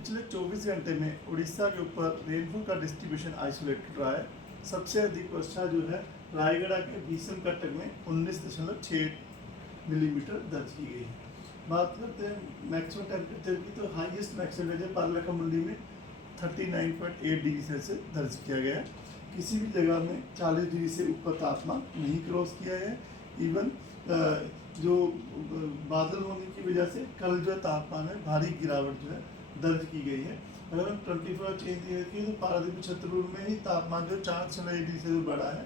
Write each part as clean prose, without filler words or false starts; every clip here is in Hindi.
पिछले 24 घंटे में उड़ीसा के ऊपर रेनफॉल का डिस्ट्रीब्यूशन आइसोलेटेड रहा है। सबसे अधिक वर्षा जो है रायगढ़ के भीषम कटक में 19.6 मिलीमीटर दर्ज की गई है। बात करते हैं मैक्सिमम टेम्परेचर की, तो हाईएस्ट मैक्सिमम टेम्परेचर पारलाखा मंडी में 39.8 डिग्री सेल्सियस दर्ज किया गया है। किसी भी जगह में 40 डिग्री से ऊपर तापमान नहीं क्रॉस किया है। इवन जो बादल होने की वजह से कल जो तापमान में भारी गिरावट जो है दर्ज की गई है। अगर हम 24 चेंज की तो पारादीप छतरपुर में ही तापमान जो 4.6 डिग्री से बढ़ा है।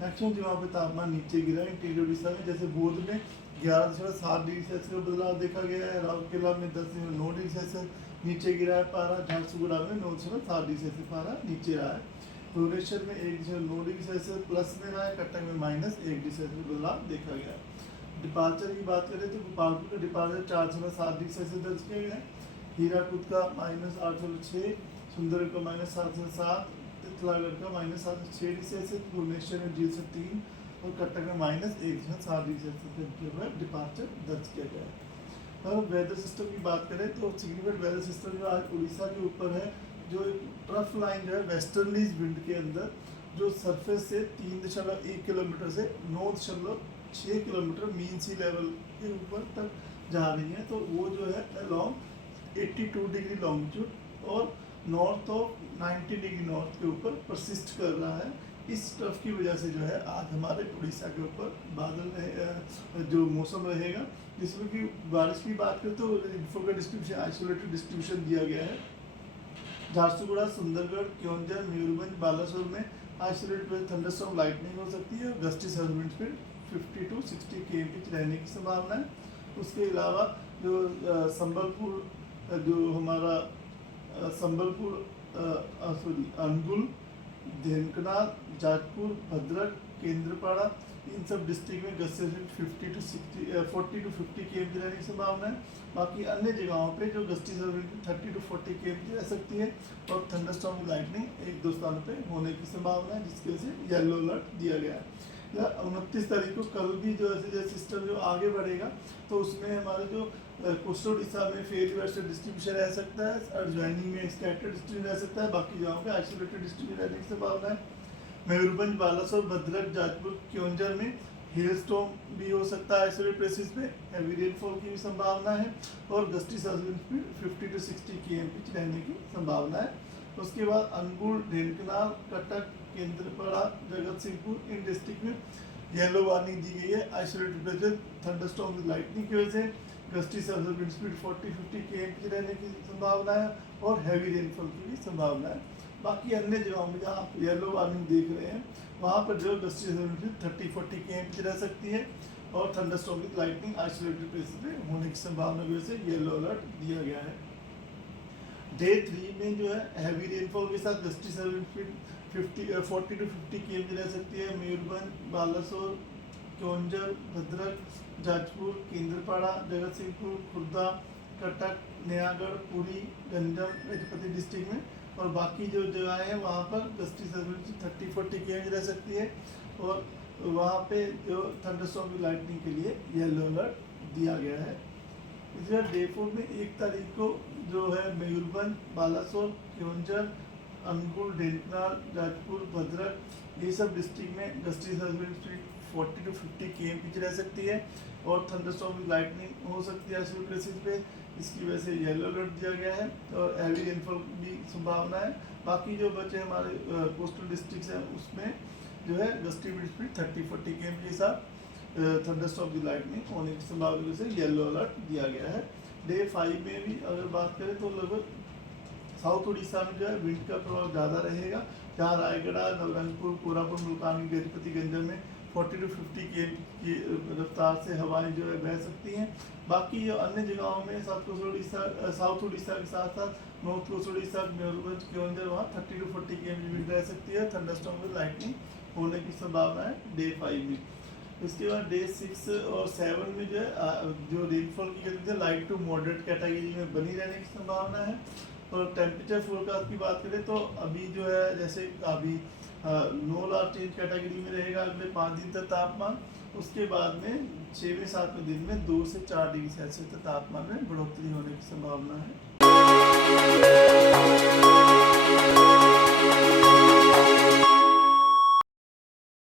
मैक्सिमम जगहों पे तापमान नीचे गिरा है। इंटीरियर उड़ीसा में जैसे बोध में 11.7 डिग्री सेल्सियस का बदलाव देखा गया है। राउरकेला में 10.9 डिग्री सेल्सियस नीचे गिरा है पारा। झारसुगुड़ा में 9.7 डिग्री सेल्सियस पारा नीचे रहा है। भुवनेश्वर में 1.9 डिग्री सेल्सियस प्लस में रहा है। कटक में -1 डिग्री सेल्सियस बदलाव देखा गया है। डिपार्चर की बात करें तो गोपालपुर का डिपार्चर 4.7 डिग्री सेल्सियस दर्ज किया गया है। हीराकुद का -8.6, सुंदरगढ़ का -7.7, तितलागढ़ का -7.6 डिग्री सेल्सियस, भुवनेश्वर में 0.3 और कटक में -1.7 डिग्री सेल्सियस डिपार्चर दर्ज किया गया है। और वेदर सिस्टम की बात करें तो सिग्निफिकेंट वेदर सिस्टम जो आज उड़ीसा के ऊपर है, जो एक ट्रफ लाइन जो है वेस्टर्नलीज विंड के अंदर जो सरफेस से 3.1 किलोमीटर से 9.6 किलोमीटर मीन सी लेवल के ऊपर तक जा रही है। तो वो जो है अलॉन्ग 82 डिग्री लॉन्गिट्यूड और नॉर्थ ऑफ 90 डिग्री नॉर्थ के ऊपर परसिस्ट कर रहा है। इस ट्रफ की वजह से जो है आज हमारे उड़ीसा के ऊपर बादल जो मौसम रहेगा, जिसमें कि बारिश की बात करें तो रेनफॉल का डिस्ट्रीब्यूशन आइसोलेटेड डिस्ट्रीब्यूशन दिया गया है। झारसुगुड़ा, सुंदरगढ़, क्योंझर, मयूरभंज, बालासोर में आइसोलेटेड थंडरस्टॉर्म लाइटनिंग हो सकती है। Gusty surface wind speed 50 to 60 km रहने की संभावना है। उसके अलावा जो संबलपुर जो हमारा अनुगुल, ढेंकनाल, जाजपुर, भद्रक, केंद्रपाड़ा, इन सब डिस्ट्रिक्ट में गस्ती 40 to 50 km रहने की संभावना है। बाकी अन्य जगहों पे जो गस्ती 30 to 40 km रह सकती है और थंडरस्टॉर्म लाइटनिंग 1-2 स्थानों पे होने की संभावना है, जिसकी वजह से येलो अलर्ट दिया गया है। 29 तारीख को कल भी जो ऐसे सिस्टम जो आगे बढ़ेगा तो उसमें हमारे जो कोस्टल उड़ीसा में फेज वेस्टर्न डिस्ट्रीब्यूशन रह सकता है, एडजॉइनिंग में स्कैटर्ड डिस्ट्रीब्यूशन रह सकता है, बाकी जगहों पे आइसोलेटेड डिस्ट्रीब्यूशन रहने की संभावना है। मयूरभंज, बालासोर, भद्रक, जाजपुर, क्योंझर में हेलस्टॉर्म भी हो सकता है आइसोलेटेड प्लेसेस पे। हैवी रेनफॉल की भी संभावना है और gusty surface wind speed 50 to 60 km रहने की संभावना है। उसके बाद अनुगुल, ढेंकनाल, कटक, केंद्रपाड़ा, जगत सिंहपुर इन डिस्ट्रिक्ट में येलो वार्निंग दी गई है isolated places thunderstorm with lightning की वजह से। गस्टी सर्विंट स्पीड 40-50 km रहने की संभावना है और हैवी रेनफॉल की भी संभावना है। बाकी अन्य जगहों में जहाँ आप येलो वार्निंग देख रहे हैं वहाँ पर जो गस्टी सर्विंट स्पीड 30-40 km रह सकती है और thunderstorm with lightning isolated places में होने की संभावना की वजह से येलो अलर्ट दिया गया है। डे 3 में जो है हैवी रेनफॉल के साथ gusty surface wind speed 40 to 50 km रह सकती है। मयूरभंज, बालासोर, क्योंझर, भद्रक, जाजपुर, केंद्रपाड़ा, जगत सिंहपुर, खुर्दा, कटक, नयागढ़, पुरी, गंजम, गजपति डिस्ट्रिक्ट में और बाकी जो जगह हैं वहाँ पर गस्टी सर्विस 30-40 km रह सकती है और वहाँ पे जो थंडरस्टॉर्म की लाइटनिंग के लिए येलो अलर्ट दिया गया है। इसी बार डे 4 में 1 तारीख को जो है मयूरभंज, बालासोर, क्योंझर, अनुगुल, ढेंकनाल, जाजपुर, भद्रक ये सब डिस्ट्रिक्ट में gusty service speed 40 to 50 km रह सकती है और थंडरस्टॉर्म विद लाइटनिंग हो सकती है ऐसे प्लेसेस पे। इसकी वजह से येलो अलर्ट दिया गया है और हैवी रेनफॉल की संभावना है। बाकी जो बचे हमारे कोस्टल डिस्ट्रिक्ट्स हैं उसमें जो है गस्टी स्पीड 30-40 km के साथ थंडरस्टॉर्म विद लाइटनिंग होने की संभावना की वजह से येलो अलर्ट दिया गया है। डे 5 में भी अगर बात करें तो लगभग साउथ उड़ीसा में जो है विंड का प्रभाव ज़्यादा रहेगा, जहाँ रायगढ़, नवरंगपुर, कोरापुट, मुल्तानी, गजपति, गंजम में 40 to 50 km की रफ्तार से हवाएं जो है बह सकती हैं। बाकी जो अन्य जगहों में साउथ उड़ीसा के साथ साथ नॉर्थ कोस्ट उड़ीसा, मयूरभंज, क्योंझर वहाँ 30 to 40 km विंड रह सकती है। थंडरस्टॉर्म विद लाइटनिंग होने की संभावना है डे 5 में। इसके बाद डे 6 और 7 में जो है जो रेनफॉल की कहते हैं लाइट टू मॉडरेट कैटेगरी में बनी रहने की संभावना है। और टेम्परेचर फोरकास्ट की बात करें तो अभी जो है जैसे अभी नो लार्ज चेंज कैटेगरी में रहेगा अगले 5 दिन तक तापमान। उसके बाद में 6वें 7वें दिन में 2 से 4 डिग्री सेल्सियस तक तापमान में बढ़ोतरी होने की संभावना है।